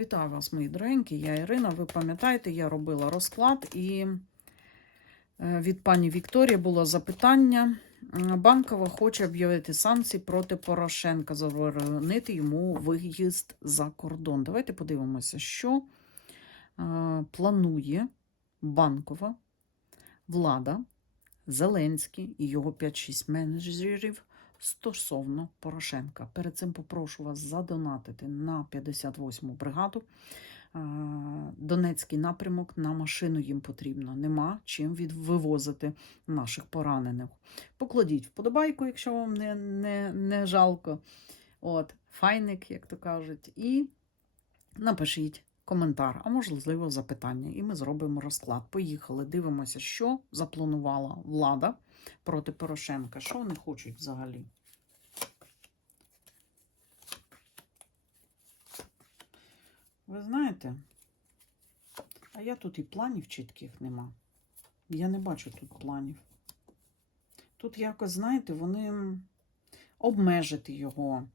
Вітаю вас, мої дорогенькі. Я Ірина. Ви пам'ятаєте, я робила розклад, і е, від пані Вікторії було запитання. Банкова хоче об'явити санкції проти Порошенка, заборонити йому виїзд за кордон. Давайте подивимося, що е, планує банкова влада, Зеленський і його 5-6 менеджерів стосовно Порошенка. Перед цим попрошу вас задонатити на 58-му бригаду. Донецький напрямок на машину їм потрібно. Нема чим від вивозити наших поранених. Покладіть вподобайку, якщо вам не, не, не жалко. От, файник, як то кажуть, і напишіть коментар, а можливо, запитання. І ми зробимо розклад. Поїхали, дивимося, що запланувала влада проти Порошенка. Що вони хочуть взагалі? Ви знаєте, а я тут і планів чітких нема. Я не бачу тут планів. Тут якось, знаєте, вони обмежити його,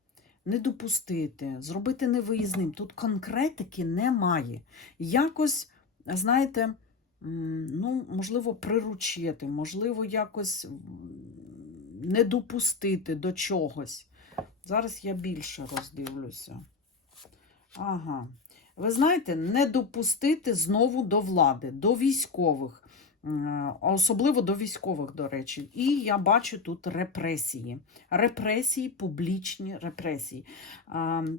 не допустити, зробити невиїзним. Тут конкретики немає. Якось, знаєте, ну, можливо, приручити, можливо, якось не допустити до чогось. Зараз я більше роздивлюся. Ага. Ви знаєте, не допустити знову до влади, до військових, особливо до військових, до речі. І я бачу тут репресії. Репресії, публічні репресії.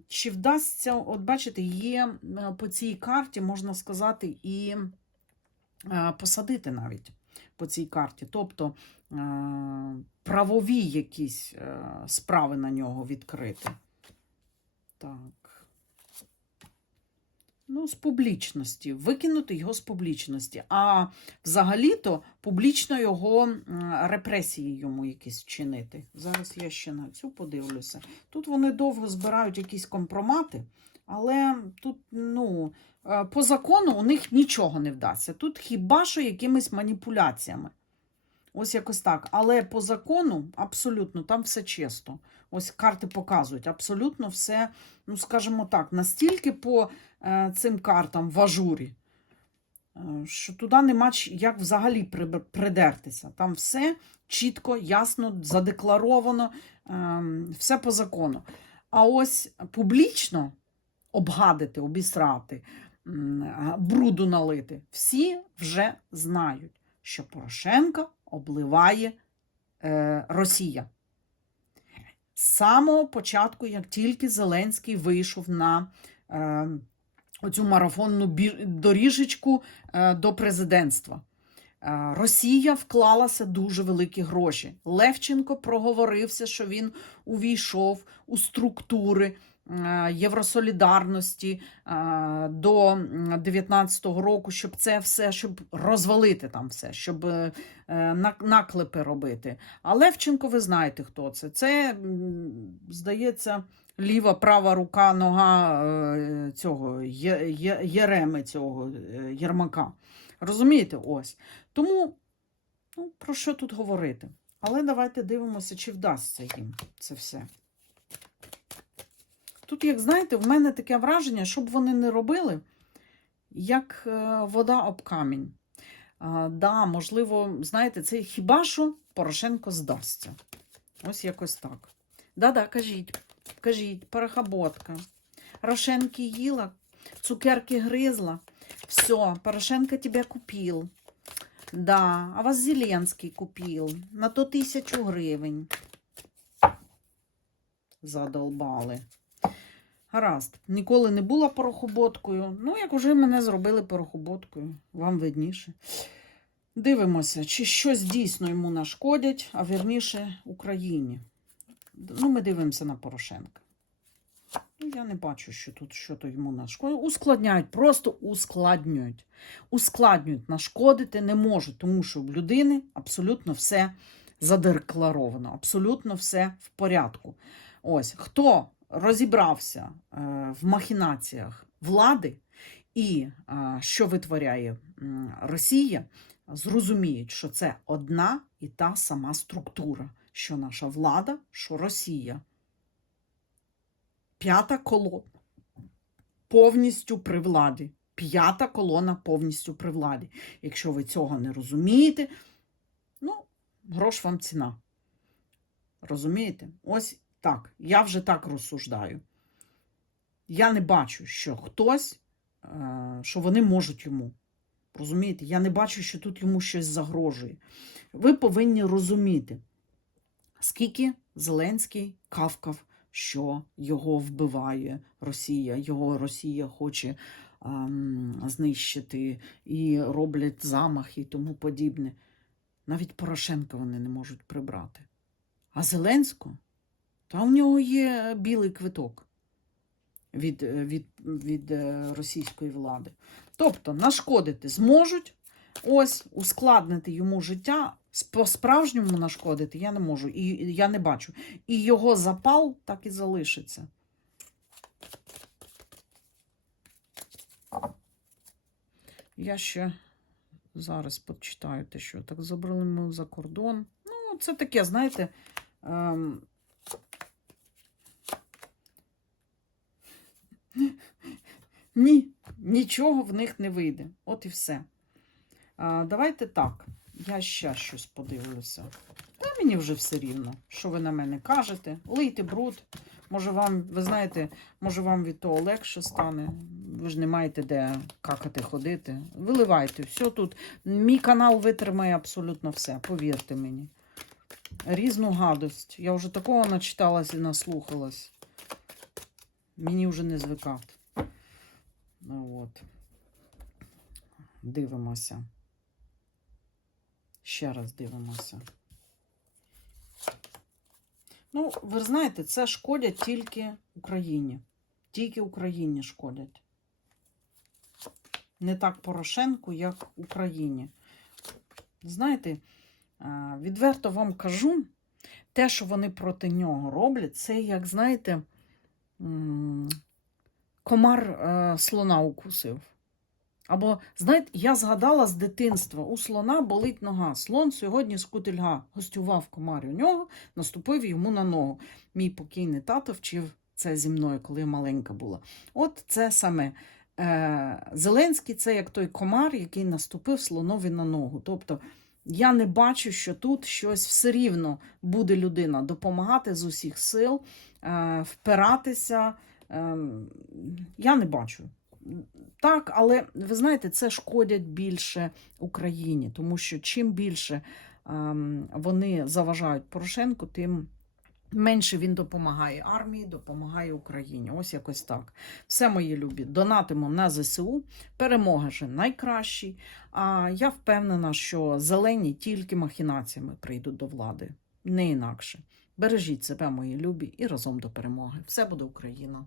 Чи вдасться, от бачите, є по цій карті, можна сказати, і посадити навіть по цій карті. Тобто е, правові якісь е, справи на нього відкрити. Так. Ну, з публічності, викинути його з публічності. А взагалі-то публічно його репресії йому якісь вчинити. Зараз я ще на цю подивлюся. Тут вони довго збирають якісь компромати, але тут, ну, е, по закону у них нічого не вдасться. Тут хіба що якимись маніпуляціями. Ось якось так. Але по закону абсолютно там все чисто. Ось карти показують. Абсолютно все, ну скажімо так, настільки по е, цим картам в ажурі, е, що туди нема як взагалі придертися. Там все чітко, ясно, задекларовано, е, все по закону. А ось публічно обгадити, обісрати, бруду налити, всі вже знають, що Порошенка обливає е, Росія. З самого початку, як тільки Зеленський вийшов на е, оцю марафонну доріжечку е, до президентства. Е, Росія вклалася дуже великі гроші. Левченко проговорився, що він увійшов у структури Євросолідарності е, до 19-го року, щоб це все, щоб розвалити там все, щоб е, наклепи робити. А Левченко, ви знаєте, хто це? Це, здається, ліва, права рука, нога е, цього Єреми, цього е, Єрмака. Розумієте? Ось. Тому ну, про що тут говорити? Але давайте дивимося, чи вдасться їм це все. Тут, як знаєте, в мене таке враження, щоб вони не робили, як е, вода об камінь. А, да, можливо, знаєте, це хіба що Порошенко здасться. Ось якось так. Да-да, кажіть, кажіть, порохоботка. Рошенки їла, цукерки гризла. Все, Порошенко тебя купил. Да, а вас Зеленський купил на то тисячу гривень. Задолбали. Гаразд, ніколи не була порохоботкою. Ну, як уже мене зробили порохоботкою, вам видніше. Дивимося, чи щось дійсно йому нашкодять, а вірніше Україні. Ну, ми дивимося на Порошенка. Ну, я не бачу, що тут що то йому нашкодить. Ускладняють, просто ускладнюють. Ускладнюють, нашкодити не можуть, тому що в людини абсолютно все задекларовано, абсолютно все в порядку. Ось хто розібрався е, в махінаціях влади і е, що витворяє Росія, зрозуміють, що це одна і та сама структура, що наша влада, що Росія. П'ята колона. повністю при владі. П'ята колона повністю при владі. Якщо ви цього не розумієте, ну, грош вам ціна. Розумієте? Ось так. Я вже так розсуждаю. Я не бачу, що хтось, е, що вони можуть йому. Розумієте? Я не бачу, що тут йому щось загрожує. Ви повинні розуміти, скільки Зеленський кавкав, що його вбиває Росія, його Росія хоче ем, знищити і роблять замахи і тому подібне. Навіть Порошенка вони не можуть прибрати. А Зеленського, та у нього є білий квиток від, е, від, від е, російської влади. Тобто нашкодити зможуть, ось ускладнити йому життя, по-справжньому нашкодити я не можу, і я не бачу. І його запал так і залишиться. Я ще зараз почитаю те, що так забрали ми за кордон. Ну, це таке, знаєте. Ем... Ні, нічого в них не вийде. От і все. А, давайте так. Я ще щось подивлюся. Та мені вже все рівно, що ви на мене кажете. Лийте бруд. Може, вам, ви знаєте, може, вам від того легше стане. Ви ж не маєте де какати ходити. Виливайте. Все тут. Мій канал витримає абсолютно все, повірте мені. Різну гадость. Я вже такого начиталась і наслухалась. Мені вже не звикати. Ну от. Дивимося. Ще раз дивимося. Ну, ви знаєте, це шкодять тільки Україні. Тільки Україні шкодять. Не так Порошенку, як Україні. Знаєте, відверто вам кажу, те, що вони проти нього роблять, це як, знаєте, комар е, слона укусив. Або, знаєте, я згадала з дитинства, у слона болить нога. Слон сьогодні з Кутельга гостював комар у нього, наступив йому на ногу. Мій покійний тато вчив це зі мною, коли я маленька була. От це саме. Е, Зеленський це як той комар, який наступив слонові на ногу. Тобто я не бачу, що тут щось все рівно буде людина допомагати з усіх сил, е, впиратися. Ем, Я не бачу. Так, але ви знаєте, це шкодять більше Україні, тому що чим більше ем, вони заважають Порошенку, тим менше він допомагає армії, допомагає Україні. Ось якось так. Все, мої любі, донатимо на ЗСУ. Перемога же найкращий. А я впевнена, що зелені тільки махінаціями прийдуть до влади, не інакше. Бережіть себе, мої любі, і разом до перемоги. Все буде Україна!